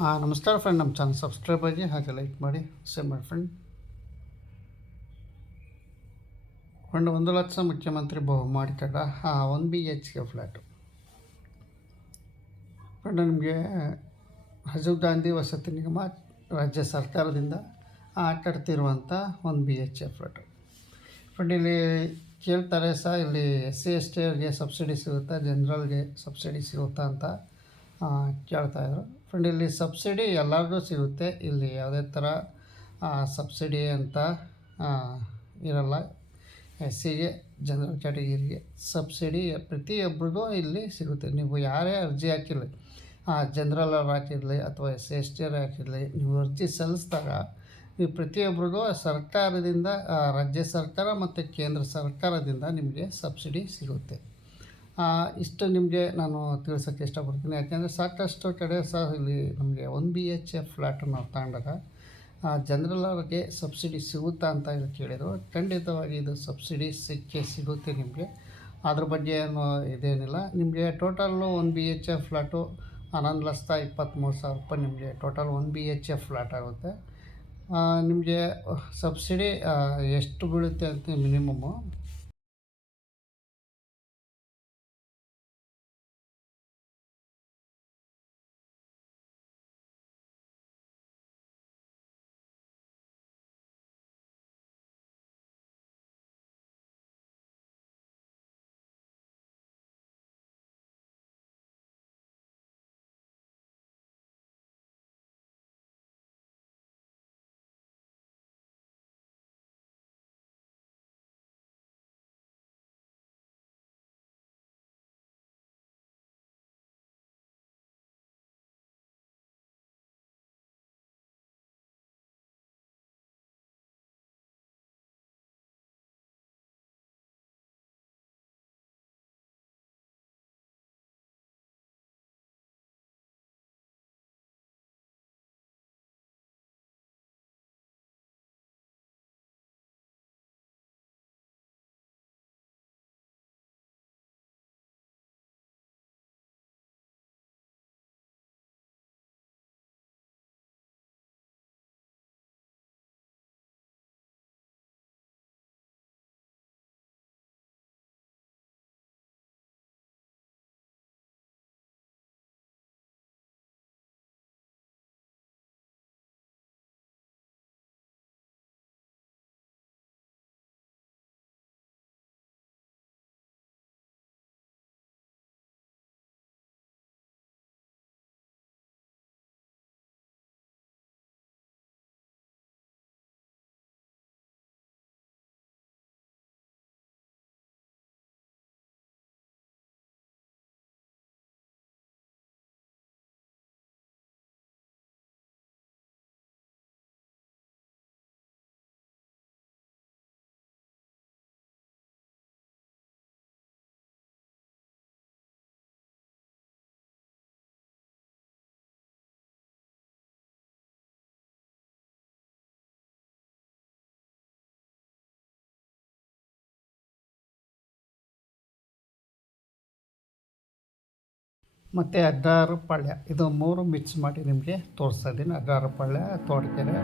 ನಮಸ್ಕಾರ ಫ್ರೆಂಡ್, ನಮ್ಮ channel subscribe ಆಗಿ ಹಾಗೆ ಲೈಕ್ ಮಾಡಿ ಶೇರ್ ಮಾಡಿ ಫ್ರೆಂಡ್ 1,00,000 ಮುಖ್ಯಮಂತ್ರಿ ಬಹುಮಾಡಿ ಕಡ 1 BHK ಫ್ಲ್ಯಾಟು. ಫ್ರೆಂಡ್, ನಿಮಗೆ ರಾಜೀವ್ ಗಾಂಧಿ ವಸತಿ ನಿಗಮ ರಾಜ್ಯ ಸರ್ಕಾರದಿಂದ ಕಟ್ತಿರುವಂಥ 1 BHK ಫ್ಲ್ಯಾಟು. ಫ್ರೆಂಡ್, ಇಲ್ಲಿ ಕೇಳ್ತಾರೆ ಇಲ್ಲಿ SC/ST ಅವ್ರಿಗೆ ಸಬ್ಸಿಡಿ ಸಿಗುತ್ತಾ, ಜನರಲ್ಗೆ ಸಬ್ಸಿಡಿ ಸಿಗುತ್ತಾ ಅಂತ ಕೇಳ್ತಾಯಿದ್ರು. ಫ್ರೆಂಡ್, ಇಲ್ಲಿ ಸಬ್ಸಿಡಿ ಎಲ್ಲರಿಗೂ ಸಿಗುತ್ತೆ. ಇಲ್ಲಿ ಯಾವುದೇ ಥರ ಸಬ್ಸಿಡಿ ಅಂತ ಇರಲ್ಲ. SCಗೆ ಜನರಲ್ ಕ್ಯಾಟಗಿರಿಗೆ ಸಬ್ಸಿಡಿ ಪ್ರತಿಯೊಬ್ಬರಿಗೂ ಇಲ್ಲಿ ಸಿಗುತ್ತೆ. ನೀವು ಯಾರೇ ಅರ್ಜಿ ಹಾಕಿರಲಿ, ಜನರಲ್ ಅವ್ರು ಹಾಕಿರಲಿ ಅಥವಾ SC/ST ಅವ್ರು ಹಾಕಿರಲಿ, ನೀವು ಅರ್ಜಿ ಸಲ್ಲಿಸಿದಾಗ ನೀವು ಪ್ರತಿಯೊಬ್ಬರಿಗೂ ಸರ್ಕಾರದಿಂದ, ರಾಜ್ಯ ಸರ್ಕಾರ ಮತ್ತು ಕೇಂದ್ರ ಸರ್ಕಾರದಿಂದ ನಿಮಗೆ ಸಬ್ಸಿಡಿ ಸಿಗುತ್ತೆ. ಇಷ್ಟು ನಿಮಗೆ ನಾನು ತಿಳಿಸೋಕ್ಕೆ ಇಷ್ಟಪಡ್ತೀನಿ. ಯಾಕೆಂದರೆ ಸಾಕಷ್ಟು ಕಡೆ ಇಲ್ಲಿ ನಮಗೆ 1 BHK ಫ್ಲ್ಯಾಟನ್ನು ನಾವು ತಗೊಂಡಾಗ ಜನರಲ್ ಅವ್ರಿಗೆ ಸಬ್ಸಿಡಿ ಸಿಗುತ್ತಾ ಅಂತ ಹೇಳಿ ಕೇಳಿದರು. ಖಂಡಿತವಾಗಿ ಇದು ಸಬ್ಸಿಡಿ ಸಿಗುತ್ತೆ ನಿಮಗೆ. ಅದ್ರ ಬಗ್ಗೆ ಏನು ಇದೇನಿಲ್ಲ. ನಿಮಗೆ ಟೋಟಲ್ಲು 1 BHK ಫ್ಲ್ಯಾಟು 11,23,000 ರೂಪಾಯಿ ನಿಮಗೆ ಟೋಟಲ್ 1 BHK ಫ್ಲ್ಯಾಟ್ ಆಗುತ್ತೆ. ನಿಮಗೆ ಸಬ್ಸಿಡಿ ಎಷ್ಟು ಬೀಳುತ್ತೆ ಅಂತ ಮಿನಿಮಮ್ಮು ಮತ್ತು ಅಡ್ಡಾರಪಾಳ್ಯ, ಇದು 3 ಮಿಕ್ಸ್ ಮಾಡಿ ನಿಮಗೆ ತೋರಿಸ್ತಾ ಇದ್ದೀನಿ. ಅಡ್ಡಾರಪಾಳ್ಯ, ತೋಟಕೆರೆ,